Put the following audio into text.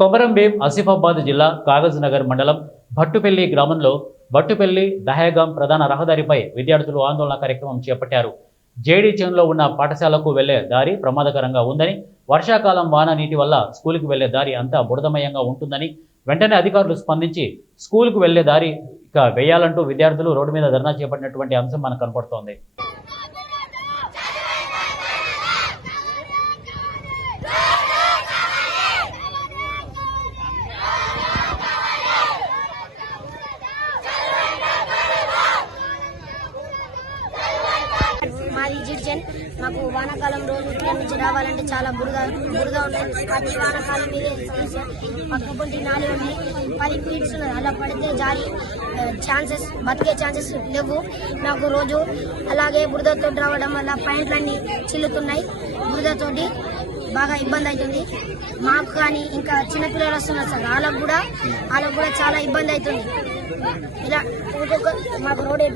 కొమరంభీం ఆసిఫాబాద్ జిల్లా కాగజ్ నగర్ మండలం భట్టుపల్లి గ్రామంలో భట్టుపల్లి దహేగాం ప్రధాన రహదారిపై విద్యార్థులు ఆందోళన కార్యక్రమం చేపట్టారు. జేడీ చేనులో ఉన్న పాఠశాలకు వెళ్లే దారి ప్రమాదకరంగా ఉందని, వర్షాకాలం వాన నీటి వల్ల స్కూలుకు వెళ్లే దారి అంతా బురదమయంగా ఉంటుందని, వెంటనే అధికారులు స్పందించి స్కూలుకు వెళ్లే దారి ఇక వేయాలంటూ విద్యార్థులు రోడ్డు మీద ధర్నా చేపట్టినటువంటి అంశం మనకు కనపడుతోంది. మాది జిడ్జన్. మాకు వానాకాలం రోజు ఇక్కడ నుంచి రావాలంటే చాలా బురద ఉన్నది. ప్రతి వానాకాలం మీదే పక్క పొంటి నాలి ఉంది, 10 ఫీట్స్ ఉన్నది. అలా పడితే జారి బతికే ఛాన్సెస్ లేవు నాకు రోజు. అలాగే బురదతో రావడం వల్ల పాయింట్లన్నీ చిల్లుతున్నాయి. బురదతోటి బాగా ఇబ్బంది అవుతుంది మాకు. కానీ ఇంకా చిన్నపిల్లలు వస్తున్నారు సార్, వాళ్ళకు కూడా చాలా ఇబ్బంది అవుతుంది. ఇలా మాకు రోడ్